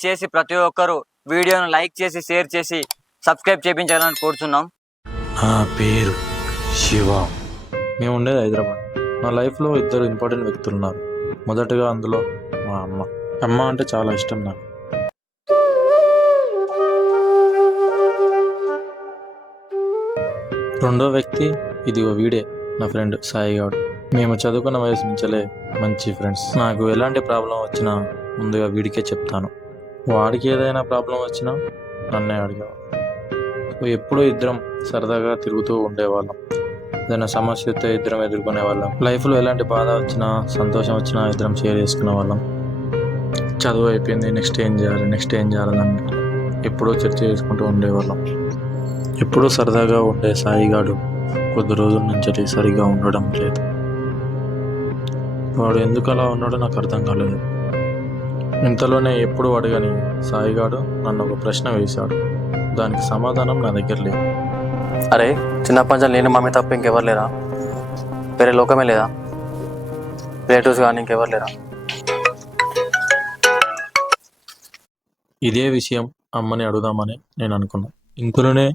దయచేసి ప్రతి ఒక్కరూ వీడియోను లైక్ చేసి షేర్ చేసి సబ్స్క్రైబ్ చేయించాలని కోరుతున్నాం. నా పేరు శివ. మేము ఉండేది హైదరాబాద్. నా లైఫ్లో ఇద్దరు ఇంపార్టెంట్ వ్యక్తులు ఉన్నారు. మొదటగా అందులో మా అమ్మ అంటే చాలా ఇష్టం నాకు. రెండో వ్యక్తి ఇదిగో వీడే, నా ఫ్రెండ్ సాయి గౌడ్. మేము చదువుకున్న వయసు నుంచలే మంచి ఫ్రెండ్స్. నాకు ఎలాంటి ప్రాబ్లం వచ్చినా ముందుగా వీడికే చెప్తాను. వాడికి ఏదైనా ప్రాబ్లం వచ్చినా నన్నే అడిగేవాడు. ఎప్పుడూ ఇద్దరం సరదాగా తిరుగుతూ ఉండేవాళ్ళం. ఏదైనా సమస్య వస్తే ఇద్దరం ఎదుర్కొనే వాళ్ళం. లైఫ్లో ఎలాంటి బాధ వచ్చినా సంతోషం వచ్చినా ఇద్దరం షేర్ చేసుకునే వాళ్ళం. చదువు అయిపోయింది, నెక్స్ట్ ఏం చేయాలని ఎప్పుడూ చర్చ చేసుకుంటూ ఉండేవాళ్ళం. ఎప్పుడూ సరదాగా ఉండే సాయిగాడు కొద్ది రోజుల నుంచి సరిగా ఉండడం లేదు. వాడు ఎందుకు అలా ఉన్నాడో నాకు అర్థం కాలేదు. ఇంతలోనే ఎప్పుడు అడగని సాయిగాడు నన్ను ఒక ప్రశ్న వేశాడు. దానికి సమాధానం నా దగ్గర లేదు. అరే, చిన్నప్పటి నుంచి నేను మమ్మీ తప్ప ఇంకెవరు లేరా? వేరే లోకమే లేదా? రిలేటివ్స్ కానీ ఇంకెవరు లేరా? ఇదే విషయం అమ్మని అడుగుదామని నేను అనుకున్నాను. ఇంతలోనే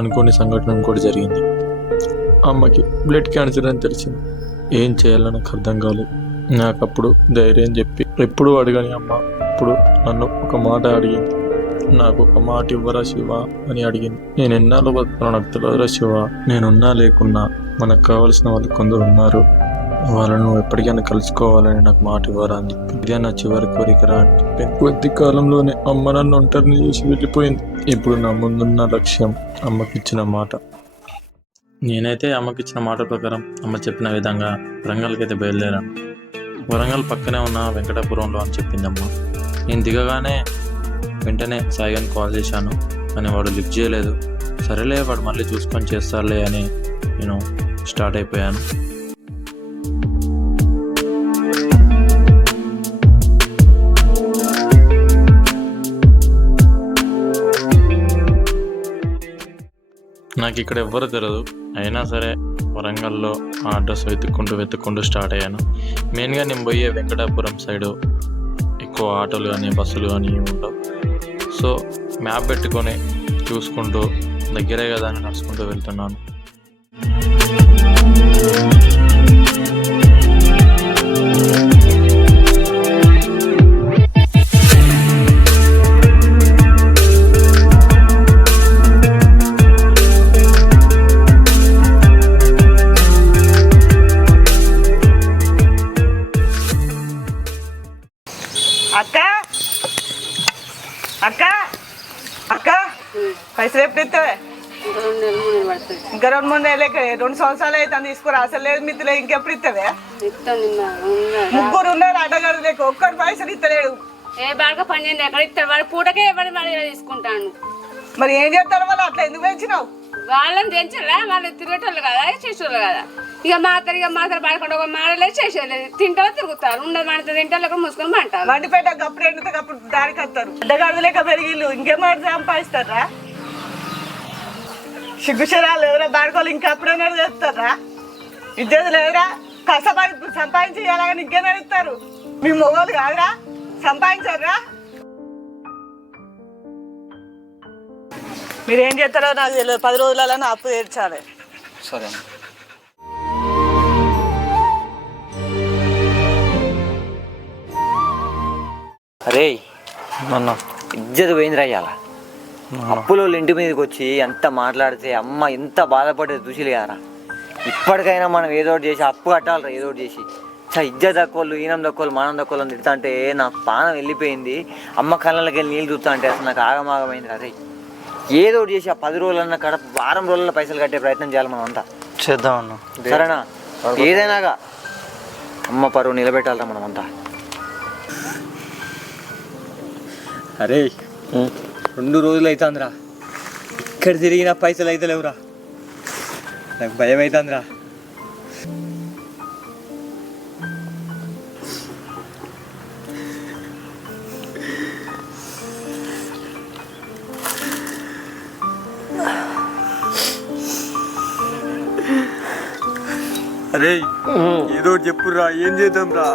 అనుకోని సంఘటన ఇంకోటి జరిగింది. అమ్మకి బ్లడ్ క్యాన్సర్ అని తెలిసింది. ఏం చేయాలో నాకు అర్థం కాలేదు. నాకు అప్పుడు ధైర్యం చెప్పి ఎప్పుడు అడగని అమ్మ ఇప్పుడు నన్ను ఒక మాట అడిగింది. నాకు ఒక మాట ఇవ్వరా శివ అని అడిగింది. నేను ఎన్నాళ్ళు బతుకున్నా నాకు తెలియదురా శివ. నేనున్నా లేకున్నా మనకు కావలసిన వాళ్ళు కొందరు ఉన్నారు. వాళ్ళను ఎప్పటికైనా కలుసుకోవాలని నాకు మాట ఇవ్వరా అని చెప్పి, ఇదే నా చివరి కోరికరా అని చెప్పి కొద్ది కాలంలోనే అమ్మ నన్ను ఒంటరిని చేసి వెళ్ళిపోయింది. ఇప్పుడు నా ముందున్న లక్ష్యం అమ్మకిచ్చిన మాట. నేనైతే అమ్మకిచ్చిన మాట ప్రకారం అమ్మ చెప్పిన విధంగా వరంగల్కి అయితే బయలుదేరాను. వరంగల్ పక్కనే ఉన్న వెంకటాపురంలో అని చెప్పింది అమ్మ. నేను దిగగానే వెంటనే సాయిగాని కాల్ చేశాను, కానీ వాడు లిఫ్ట్ చేయలేదు. సరేలే, వాడు మళ్ళీ చూసుకొని చేస్తారులే అని నేను స్టార్ట్ అయిపోయాను. నాకు ఇక్కడ ఎవ్వరు తెలియదు, అయినా సరే వరంగల్లో ఆ అడ్రస్ వెతుక్కుంటూ స్టార్ట్ అయ్యాను. మెయిన్గా నేను పోయే వెంకటాపురం సైడు ఎక్కువ ఆటోలు కానీ బస్సులు కానీ ఉండవు. సో మ్యాప్ పెట్టుకొని చూసుకుంటూ దగ్గరే కదా అని నడుచుకుంటూ వెళ్తున్నాను. అక్క అక్క పైసలు ఎప్పుడు ఇస్తావే? ఇంకా 2-3 నెలలు 2 సంవత్సరాలు అయితే తీసుకురా. అసలు లేదు మిత్తులే, ఇంకెప్పుడు ఇస్తావే? ముగ్గురు ఉన్నారు అడ్డగాడు లేక ఒక్కటి పైసలు ఇస్తలేడు. ఏ బాగా పని చేయండి, ఎక్కడ ఇస్తాడు వాడు పూటకే ఎవరి తీసుకుంటాను. మరి ఏం చేస్తారు వాళ్ళు? అట్లా ఎందుకు పెంచినావు? వాళ్ళని తెంచలే, వాళ్ళు తిరిగేటోళ్ళు కదా, చేసేవాళ్ళు కదా. ఇక మాత్రం పడకుండా ఒక మాడలేదు చేసేది. తింటాలో తిరుగుతారు, ఉండదు మనతో తింటాలో కూడా మూసుకొని పంటారు. వండిపేట అప్పుడు ఎండితే అప్పుడు దానికి వస్తారు. అడ్డగాడు లేక పెరిగిళ్ళు ఇంకేమాడు సంపాదిస్తారా? సిగ్గుశరాలు ఎవరో బాడుకోవాలి ఇంకప్పుడైనా చేస్తారా? ఇద్దరు లేదురా, కష్టపడి సంపాదించి అలాగని ఇంకేమైనా ఇస్తారు. మీ మొగోళ్ళు కాదురా, సంపాదించారా? మీరు ఏం చేస్తారో నాకు తెలియదు. 10 రోజులలో నా అప్పు తీర్చాలి. సరే. అరే నన్ను ఇజ్జత్ పోయిందిరా ఇవాళ. అప్పులో ఇంటి మీదకి వచ్చి ఎంత మాట్లాడితే అమ్మ ఎంత బాధపడేది చూసిలే కదరా. ఇప్పటికైనా మనం ఏదో ఒకటి చేసి అప్పు కట్టాలరా, ఏదో ఒకటి చేసి. ఇజ్జత్ తక్కువలు, ఈనం తక్కువలు, మానం తక్కువలు అని తిడతా అంటే నాకు పానం వెళ్ళిపోయింది. అమ్మ కళ్ళకి వెళ్ళి నీళ్ళు చూస్తా అంటే అసలు నాకు ఆగమాగమైంది. అరే ఏదో ఒకటి చేసి ఆ 10 రోజులన్నా కడ వారం రోజుల్లో పైసలు కట్టే ప్రయత్నం చేయాలి మనం అంతా. చేద్దామన్నా, సరేనా? ఏదైనాగా అమ్మ పరువు నిలబెట్టాలరా మనం అంతా. అరే 2 రోజులు అవుతుందిరా, ఇక్కడ తిరిగిన పైసలు అయితే లేవురా. నాకు భయం అవుతుందిరా. అరే ఏదో చెప్పురా, ఏం చేద్దాం రా?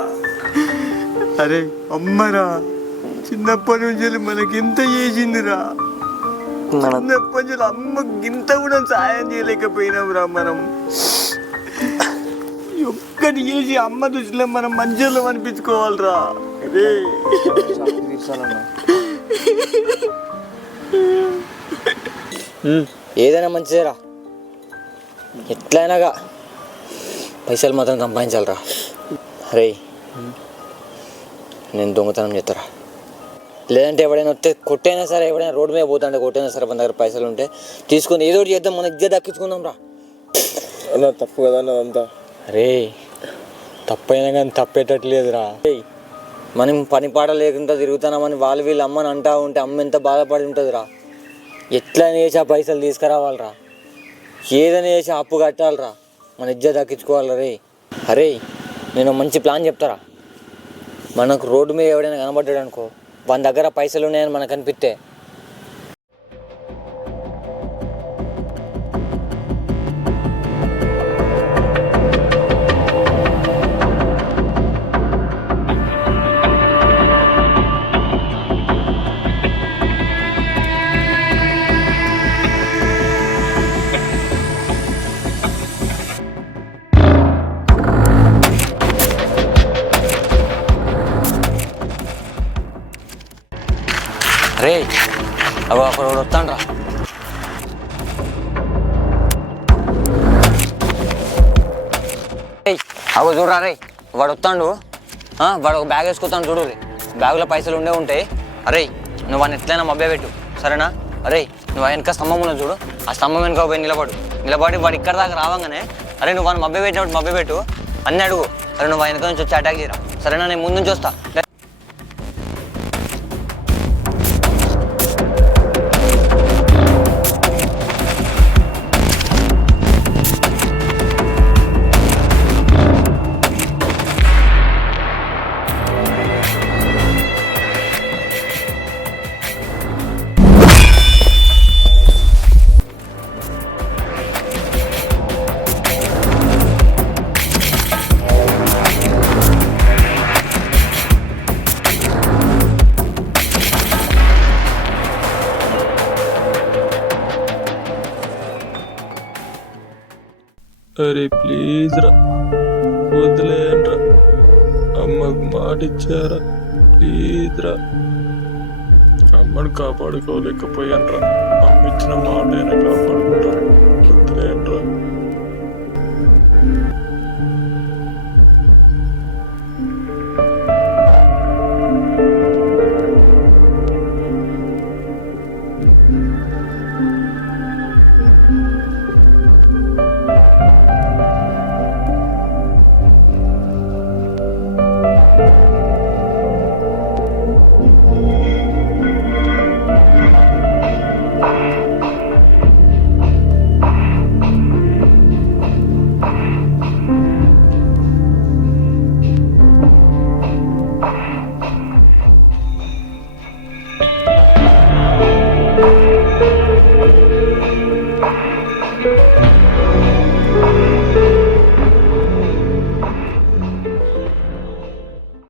అరే అమ్మరా, చిన్నప్పటి నుంచి మనకి ఎంత చేసిందిరా. చిన్నప్పటి నుంచి అమ్మకి ఇంత కూడా సాయం చేయలేకపోయినావురా మనం. ఒక్కటి చేసి అమ్మ దృష్టిలో మనం మంచిలో అనిపించుకోవాలిరా. అదే ఏదైనా మంచిదేరా, ఎట్లయినాగా పైసలు మాత్రం సంపాదించాలిరా. అరే నేను దొంగతనం చేస్తారా, లేదంటే ఎవడైనా వస్తే కొట్టైనా సరే, ఎవడైనా రోడ్డు మీద పోతాంటే కొట్టైనా సరే, మన దగ్గర పైసలు ఉంటే తీసుకొని ఏదో ఒకటి చేద్దాం, మన ఇజ్జత్ దక్కించుకుందాం రా. అన్న తప్పు కదా అన్నదంతా. అరే తప్పైనా కానీ తప్పేటట్లేదురా. మనం పని పాట లేకుండా తిరుగుతున్నామని వాళ్ళు వీళ్ళు అమ్మని అంటా ఉంటే అమ్మ ఎంత బాధపడి ఉంటుందిరా. ఎట్లయినా చేసి ఆ పైసలు తీసుకురావాలరా, ఏదైనా చేసి అప్పు కట్టాలరా, మన ఇజ్జత్ దక్కించుకోవాలరా. రే అరే నేను మంచి ప్లాన్ చెప్తారా. మనకు రోడ్డు మీద ఎవడైనా కనబడ్డాడు అనుకో, వాళ్ళ దగ్గర పైసలు ఉన్నాయని మనకు అనిపిస్తే రే అవి అక్కడ వస్తాను రా. అవి చూడరా రే, వాడు వస్తాడు, వాడు ఒక బ్యాగ్ వేసుకొస్తాను చూడు రే. బ్యాగులో పైసలు ఉంటాయి. అరే నువ్వు వాడిని ఎట్లయినా మభ్య పెట్టు సరేనా. అరే నువ్వు వెనక స్తంభం ఉన్నది చూడు, ఆ స్తంభం వెనుక పోయి నిలబడి వాడు ఇక్కడ దాకా రావంగానే అరే నువ్వు వాడిని మభ్య పెట్టినప్పుడు మభ్య పెట్టు అన్నీ అడుగు. అరే నువ్వు వెనక నుంచి వచ్చి అటాక్ చేయరా సరేనా, నేను ముందు నుంచి వస్తా. అరే ప్లీజ్ రా, వదిలేయండి రా, అమ్మకు మాట ఇచ్చారా, ప్లీజ్ రా. అమ్మని కాపాడుకోలేకపోయాను రా, అమ్మ ఇచ్చిన మాట అయినా కాపాడుకుంటాను, వదిలేయండి రా.